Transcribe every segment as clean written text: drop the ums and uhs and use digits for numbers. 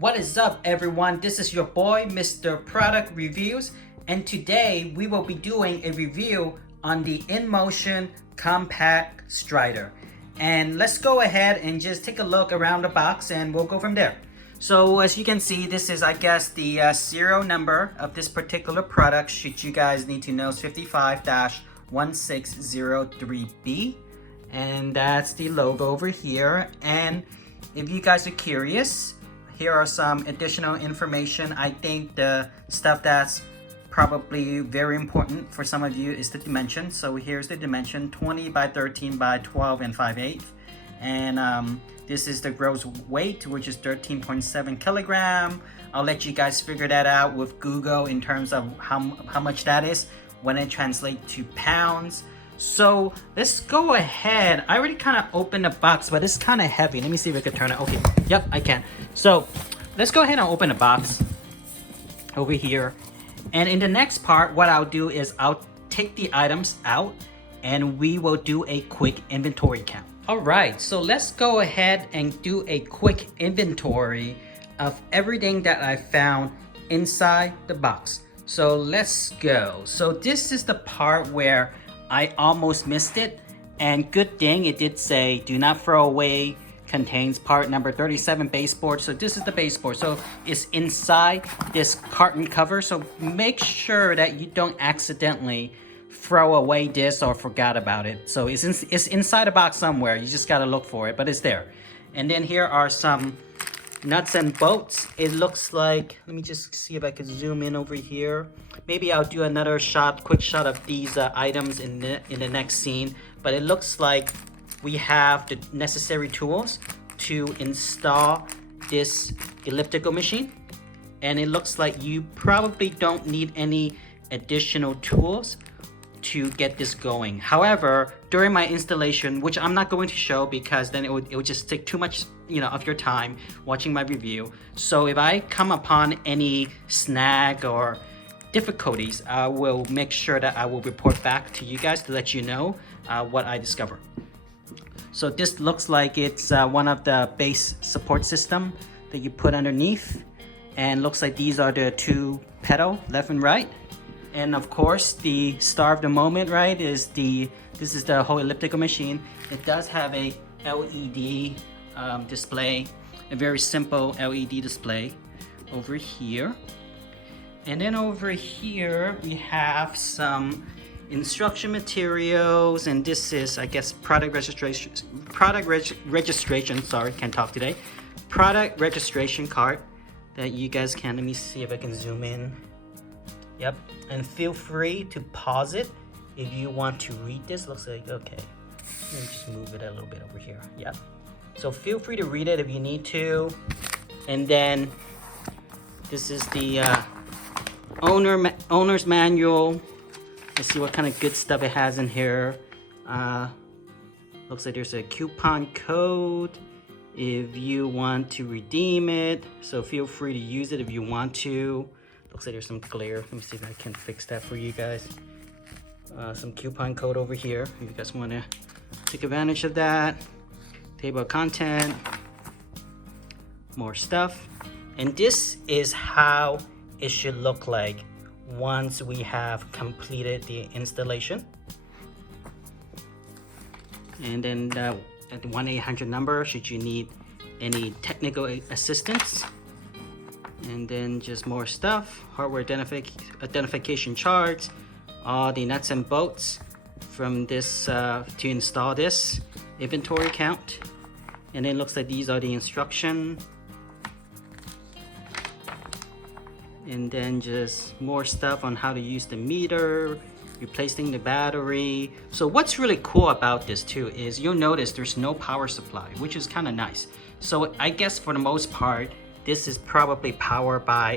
What is up, everyone? This is your boy, Mr. Product Reviews, and today we will be doing a review on the Inmotion Compact Strider. And let's go ahead and just take a look around the box and we'll go from there. So as you can see, this is, I guess, the serial number of this particular product. Should you guys need to know, is 55-1603B. And that's the logo over here. And if you guys are curious, here are some additional information. I think the stuff that's probably very important for some of you is the dimension. So here's the dimension, 20 by 13 by 12 and 5/8. And this is the gross weight, which is 13.7 kilogram. I'll let you guys figure that out with Google in terms of how much that is when it translates to pounds. So let's go ahead. I already kind of opened the box, but it's kind of heavy. Let me see if I can turn it. Okay, yep, I can. So let's go ahead and open the box over here. And in the next part, what I'll do is I'll take the items out and we will do a quick inventory count. All right, so let's go ahead and do a quick inventory of everything that I found inside the box. So let's go. So this is the part where I almost missed it, and good thing it did say do not throw away, contains part number 37 baseboard. So this is the baseboard, so it's inside this carton cover, so make sure that you don't accidentally throw away this or forgot about it. So it's inside the box somewhere, you just gotta look for it, but it's there. And then here are some nuts and bolts. It looks like, let me just see if I can zoom in over here. Maybe I'll do another quick shot of these items in the next scene. But it looks like we have the necessary tools to install this elliptical machine. And it looks like you probably don't need any additional tools to get this going. However, during my installation, which I'm not going to show because then it would just take too much of your time watching my review. So if I come upon any snag or difficulties, I will make sure that I will report back to you guys to let you know what I discover. So this looks like it's one of the base support system that you put underneath, and looks like these are the two pedal, left and right. And of course, the star of the moment, right, this is the whole elliptical machine. It does have a LED display, a very simple LED display over here. And then over here, we have some instruction materials, and this is, I guess, product registration, sorry, can't talk today. Product registration card that you guys can, let me see if I can zoom in. Yep, and feel free to pause it if you want to read this. Looks like, okay, let me just move it a little bit over here. Yep, so feel free to read it if you need to. And then this is the owner's manual. Let's see what kind of good stuff it has in here. Looks like there's a coupon code if you want to redeem it, so feel free to use it if you want to. Looks like there's some glare. Let me see if I can fix that for you guys. Some coupon code over here if you guys want to take advantage of that. Table of content, more stuff. And this is how it should look like once we have completed the installation. And then at the 1-800 number should you need any technical assistance. And then just more stuff, hardware identification charts, all the nuts and bolts from this to install this, inventory count. And then it looks like these are the instruction. And then just more stuff on how to use the meter, replacing the battery. So what's really cool about this too is you'll notice there's no power supply, which is kind of nice. So I guess for the most part, this is probably powered by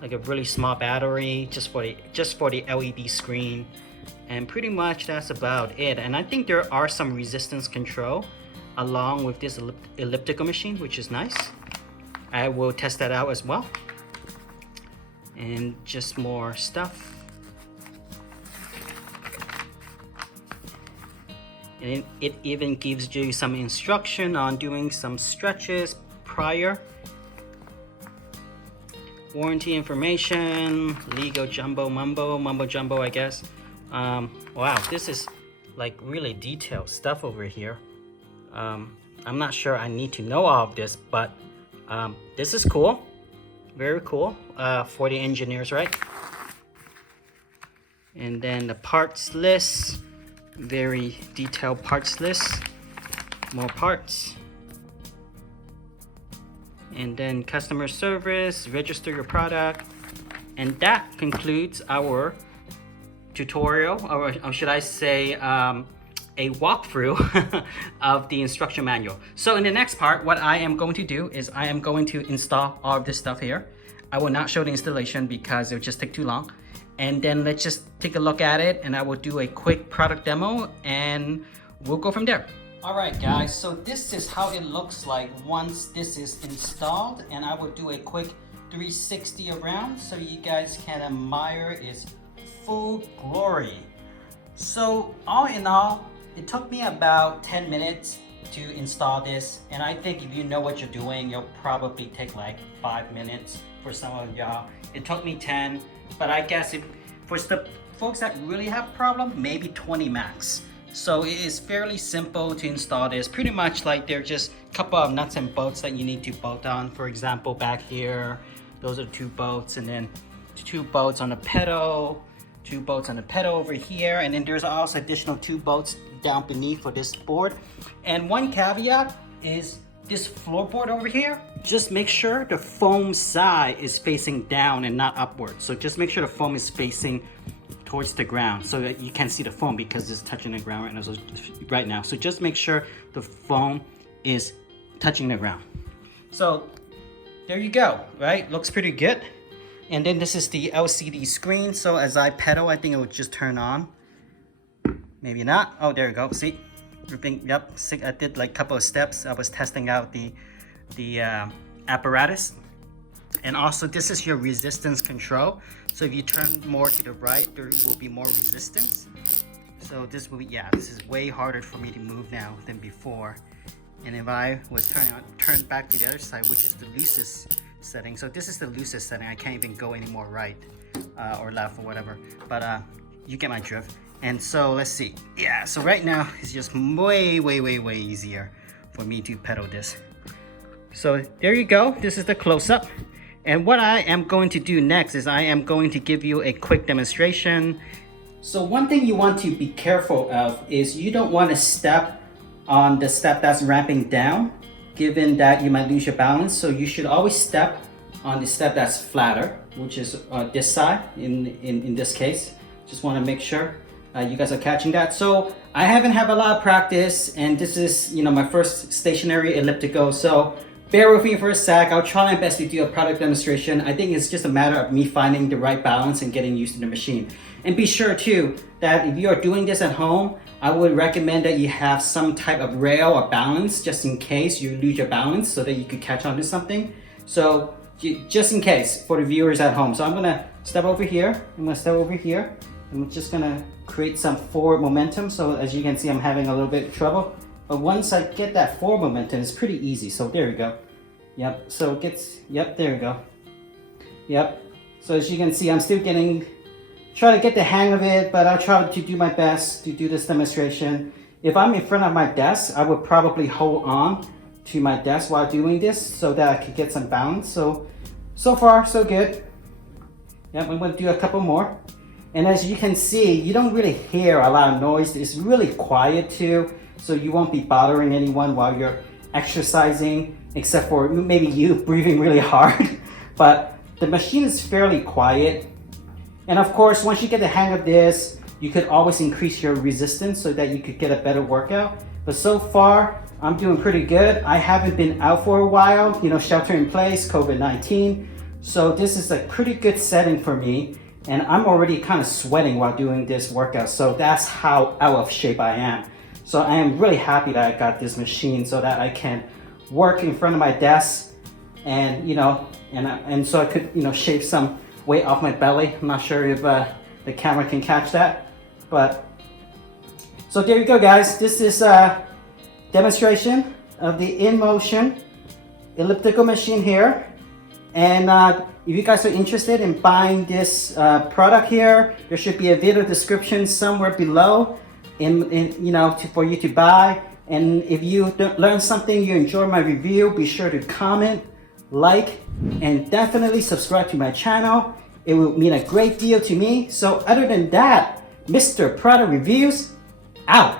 like a really small battery just for the LED screen, and pretty much that's about it. And I think there are some resistance control along with this elliptical machine, which is nice. I will test that out as well. And just more stuff. And it even gives you some instruction on doing some stretches prior warranty information, legal mumbo jumbo, I guess. Wow, this is like really detailed stuff over here. I'm not sure I need to know all of this, but this is cool, very cool for the engineers, right? And then the parts list, very detailed parts list, more parts. And then customer service, register your product. And that concludes our tutorial, or should I say a walkthrough of the instruction manual. So in the next part, what I am going to do is I am going to install all of this stuff here. I will not show the installation because it would just take too long. And then let's just take a look at it, and I will do a quick product demo and we'll go from there. All right, guys, so this is how it looks like once this is installed, and I will do a quick 360 around so you guys can admire its full glory. So all in all, it took me about 10 minutes to install this, and I think if you know what you're doing, you'll probably take like 5 minutes for some of y'all. It took me 10, but I guess if for the folks that really have problem, maybe 20 max. So it is fairly simple to install this. Pretty much like they're just a couple of nuts and bolts that you need to bolt on. For example, back here, those are 2 bolts, and then 2 bolts on the pedal, 2 bolts on the pedal over here, and then there's also additional 2 bolts down beneath for this board. And one caveat is this floorboard over here, just make sure the foam side is facing down and not upward. So just make sure the foam is facing towards the ground so that you can't see the foam because it's touching the ground right now. So just make sure the foam is touching the ground. So there you go, right? Looks pretty good. And then this is the LCD screen. So as I pedal, I think it would just turn on. Maybe not. Oh, there you go. See? Yep. I did like a couple of steps. I was testing out the apparatus. And also this is your resistance control. So if you turn more to the right, there will be more resistance. So this will be, yeah, this is way harder for me to move now than before. And if I was turn back to the other side, which is the loosest setting. So this is the loosest setting. I can't even go any more right or left or whatever. But you get my drift. And so let's see. Yeah, so right now it's just way easier for me to pedal this. So there you go. This is the close-up. And what I am going to do next is I am going to give you a quick demonstration. So one thing you want to be careful of is you don't want to step on the step that's ramping down, given that you might lose your balance. So you should always step on the step that's flatter, which is this side in this case. Just want to make sure you guys are catching that. So I haven't had a lot of practice, and this is, you know, my first stationary elliptical. So bear with me for a sec. I'll try my best to do a product demonstration. I think it's just a matter of me finding the right balance and getting used to the machine. And be sure too that if you are doing this at home, I would recommend that you have some type of rail or balance just in case you lose your balance so that you could catch on to something. So just in case for the viewers at home. So I'm gonna step over here. I'm gonna step over here. I'm just gonna create some forward momentum. So as you can see, I'm having a little bit of trouble. But once I get that forward momentum, it's pretty easy. So there we go. Yep, so it gets, yep, there we go. Yep, so as you can see, I'm still try to get the hang of it, but I'll try to do my best to do this demonstration. If I'm in front of my desk, I would probably hold on to my desk while doing this so that I could get some balance. So far, so good. Yep, I'm gonna do a couple more. And as you can see, you don't really hear a lot of noise. It's really quiet too. So you won't be bothering anyone while you're exercising, except for maybe you breathing really hard. But the machine is fairly quiet. And of course, once you get the hang of this, you could always increase your resistance so that you could get a better workout. But so far, I'm doing pretty good. I haven't been out for a while, you know, shelter in place, COVID-19. So this is a pretty good setting for me. And I'm already kind of sweating while doing this workout. So that's how out of shape I am. So I am really happy that I got this machine so that I can work in front of my desk and, you know, and so I could, you know, shave some weight off my belly. I'm not sure if the camera can catch that, but so there you go, guys. This is a demonstration of the Inmotion elliptical machine here. And if you guys are interested in buying this product here, there should be a video description somewhere below for you to buy. And if you learn something, you enjoy my review, be sure to comment, like, and definitely subscribe to my channel. It will mean a great deal to me. So other than that, Mr. Product Reviews out.